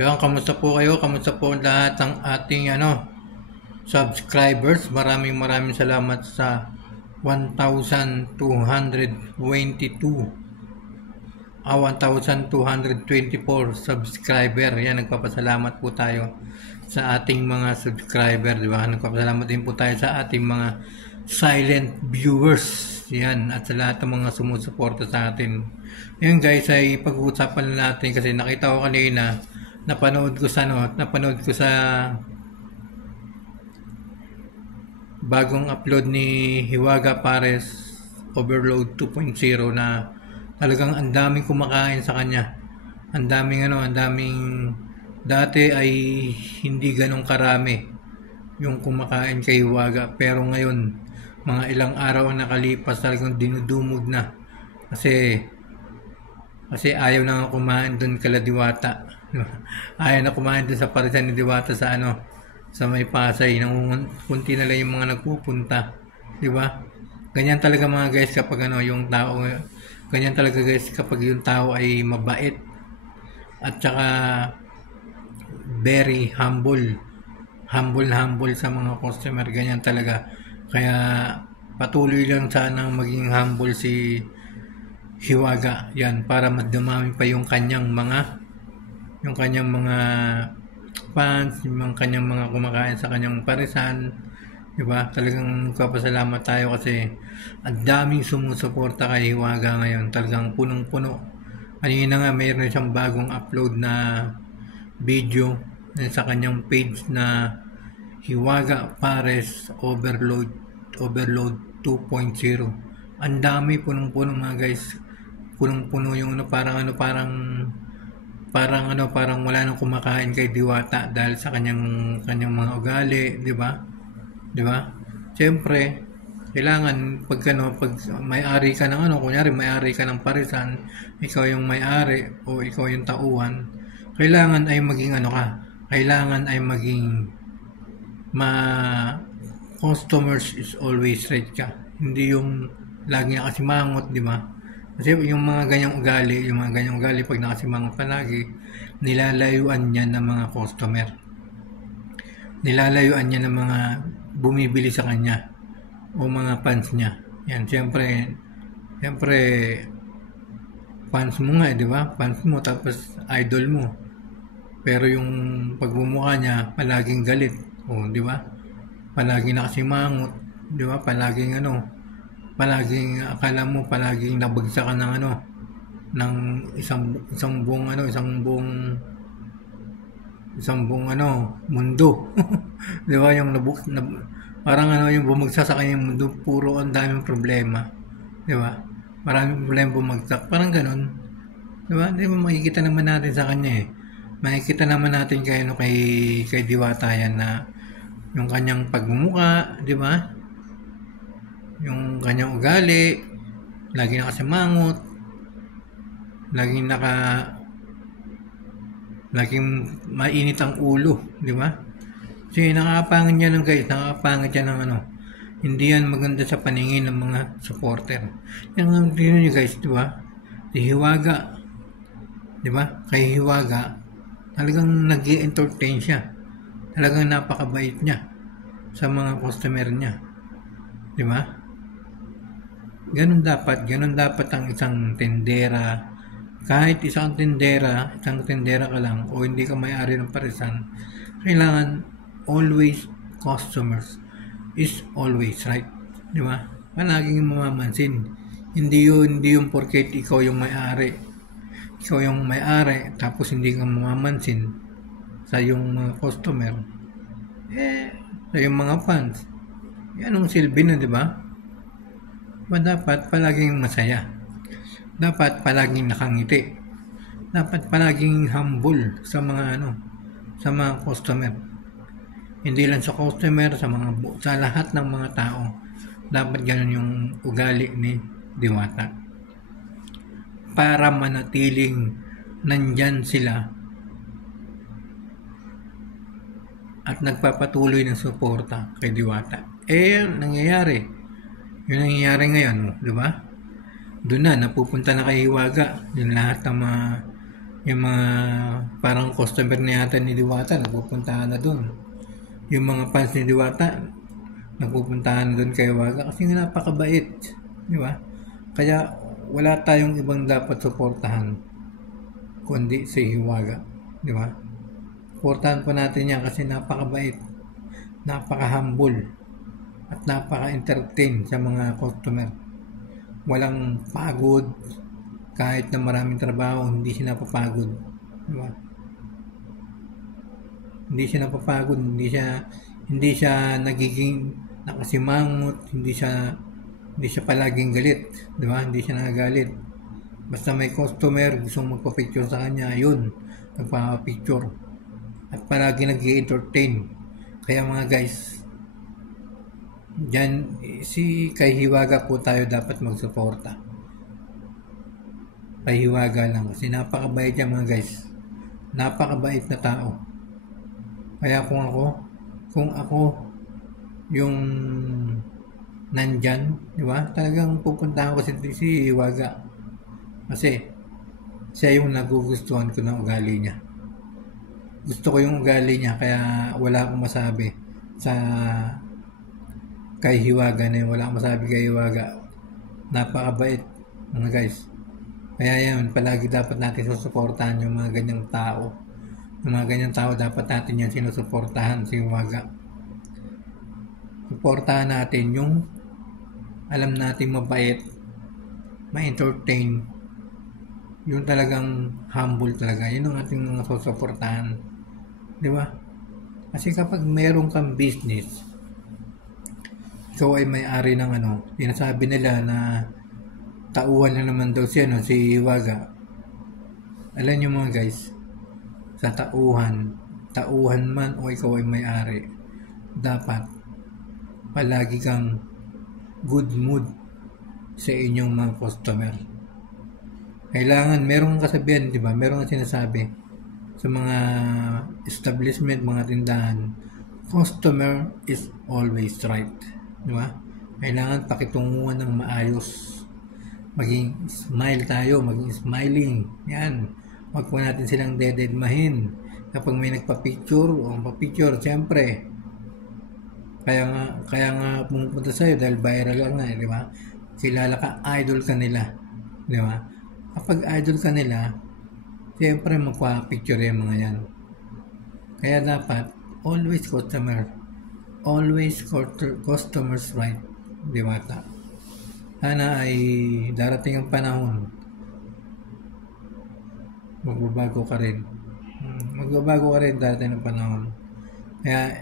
Yan, kamusta po kayo? Kamusta po lahat ng ating subscribers? Maraming salamat sa 1,222 1,224 subscriber. Yan, nagpapasalamat po tayo sa ating mga subscriber, di ba? Nagpapasalamat din po tayo sa ating mga silent viewers. Yan, at sa lahat ng mga sumusuporta sa atin. Yan guys, ay pag-uusapan natin kasi nakita ko kanina, napanood ko sa bagong upload ni Hiwaga Pares Overload 2.0 na talagang ang daming kumakain sa kanya. Ang daming dati ay hindi ganong karami yung kumakain kay Hiwaga, pero ngayon mga ilang araw ang nakalipas talagang dinudumog na kasi ayaw na kumain doon kala Diwata. Ayaw na kumain doon sa parisan ni Diwata sa may Pasay. Kunti na lang yung mga nagpupunta, di ba? Ganyan talaga mga guys kapag yung tao, ganyan talaga guys kapag yung tao ay mabait at saka very humble sa mga customer. Ganyan talaga. Kaya patuloy lang sanang maging humble si Hiwaga, yan, para mas dumami pa yung kanyang mga fans, yung kanyang mga kumakain sa kanyang parisan, di ba? Talagang nagpapasalamat tayo kasi ang daming sumusuporta kay Hiwaga ngayon. Talagang punong-puno. Kanina nga mayroon siyang bagong upload na video sa kanyang page na Hiwaga Pares Overload 2.0. Ang dami, punong-puno mga guys. Punong-puno yung parang wala nang kumakain kay Diwata dahil sa kanyang mga ugali, di ba? Di ba? Siyempre, kailangan pag may-ari ka ng kunyari may-ari ka ng parisan, ikaw yung may-ari o ikaw yung tauhan, kailangan ay maging kailangan ay maging customers is always right ka. Hindi yung lagi nakasimangot, di ba? Kasi yung mga ganyang ugali, pag nakasimangot palagi, nilalayuan niya ng mga customer. Nilalayuan niya ng mga bumibili sa kanya o mga fans niya. Yan, siyempre fans mo nga, di ba? Fans mo tapos idol mo. Pero yung pagmumukha niya palaging galit, di ba? Palaging nakasimangot, di ba? Palaging akala mo palaging nabagsak ka ng isang buong mundo. Di ba? Parang yung bumagsak sa kanya mundo, puro ang daming problema. Di ba? Maraming problema bumagsak. Parang ganun. Di ba? Di ba makikita naman natin sa kanya eh. Makikita naman natin kay Diwata yan na yung kanyang pagmumuka, di ba? Yung kanyang ugali, lagi nakasimangot, laging mainit ang ulo, di ba? Kasi nakakapangit niya ng guys, hindi yan maganda sa paningin ng mga supporter. Yan ang tingnan niyo guys, di ba? Si Hiwaga, di ba? Kay Hiwaga, talagang nag-i-entertain siya. Talagang napakabait niya sa mga customer niya, di ba? Ganun dapat ang isang tendera. Kahit isang tendera ka lang o hindi ka may-ari ng parisan, kailangan always customers is always right, di ba? Palaging mamamansin. Hindi yung porket ikaw yung may-ari tapos hindi ka mamamansin sa yung mga customer, sa yung mga fans. Anong silbi na, di ba? Dapat palaging masaya. Dapat palaging nakangiti. Dapat palaging humble sa mga customer. Hindi lang sa customer, sa lahat ng mga tao. Dapat ganun yung ugali ni Diwata. Para manatiling nandyan sila at nagpapatuloy ng suporta kay Diwata. Nangyayari. Yun ang nangyayari ngayon, di ba? Doon na, napupunta na kay Hiwaga yung lahat ng Yung mga parang customer na yata ni Diwata, nagpupuntahan na doon. Yung mga fans ni Diwata, nagpupuntahan doon kay Hiwaga kasi nga napakabait. Di ba? Kaya wala tayong ibang dapat suportahan kundi si Hiwaga. Di ba? Suportahan po natin yan kasi napakabait, napaka-humble, at napaka-entertain sa mga customer. Walang pagod, kahit na maraming trabaho, hindi siya napapagod. Diba? Hindi siya nagiging nakasimangot, hindi siya palaging galit, di ba? Hindi siya nagagalit. Basta may customer gustong magpa-picture sa kanya, yun, nagpa-picture. At palagi nag-i-entertain. Kaya mga guys, dyan, kay Hiwaga po tayo dapat magsuporta. Kay Hiwaga lang. Kasi napakabait yan mga guys. Napakabait na tao. Kaya kung ako yung nandyan, di ba? Talagang pupuntahan ko si Hiwaga. Kasi siya yung nagugustuhan ko ng ugali niya. Gusto ko yung ugali niya kaya wala akong masabi sa kay Hiwaga na yun. Wala akong masabi kay Hiwaga. Napakabait mga guys. Kaya yan, palagi dapat natin susuportahan yung mga ganyang tao. Yung mga ganyang tao dapat natin yan sinusuportahan si Hiwaga. Suportahan natin yung alam natin mabait, ma-entertain, yung talagang humble talaga. Yun ang ating mga susuportahan. Di ba? Kasi kapag meron kang business, ikaw ay may-ari ng sinasabi nila na tauhan na naman daw siya, si Hiwaga. Alam nyo mga guys, sa tauhan man o ikaw ay may-ari, dapat palagi kang good mood sa inyong mga customer. Kailangan, merong kasabihan, di ba? Merong sinasabi sa mga establishment, mga tindahan, customer is always right. Di ba? Kailangan pakitunguhan ng maayos. Maging smile tayo, maging smiling. Yan. Huwag po natin silang dededmahin. Kapag may nagpa-picture o pa-picture, siyempre, kaya nga pumupunta sa'yo dahil viral lang nga, di ba? Kilala ka, idol ka nila. Di ba? Kapag idol ka nila, siyempre magpa-picture yung mga yan. Kaya dapat, always customers right. Di ba? Sana ay darating ang panahon, magbabago ka rin. Darating ang panahon. Kaya,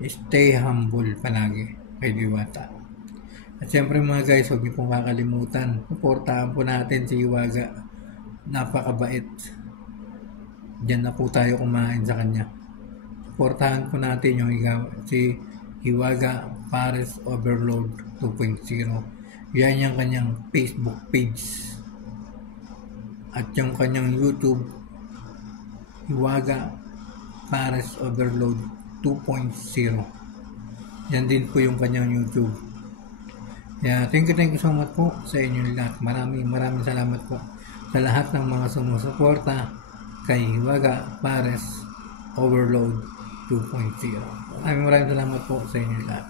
stay humble palagi kay Diwata. At siyempre mga guys, huwag niyo pong kakalimutan, suportahan po natin si Hiwaga. Napakabait. Diyan na po tayo kumain sa kanya. Suportahan po natin si Hiwaga Pares Overload 2.0. Yan yung kanyang Facebook page. At yung kanyang YouTube, Hiwaga Pares Overload 2.0. Yan din po yung kanyang YouTube. Thank you so much po sa inyo lahat. Maraming salamat po sa lahat ng mga sumusuporta kay Hiwaga Pares Overload 2.0. Maraming salamat po sa inyo lahat.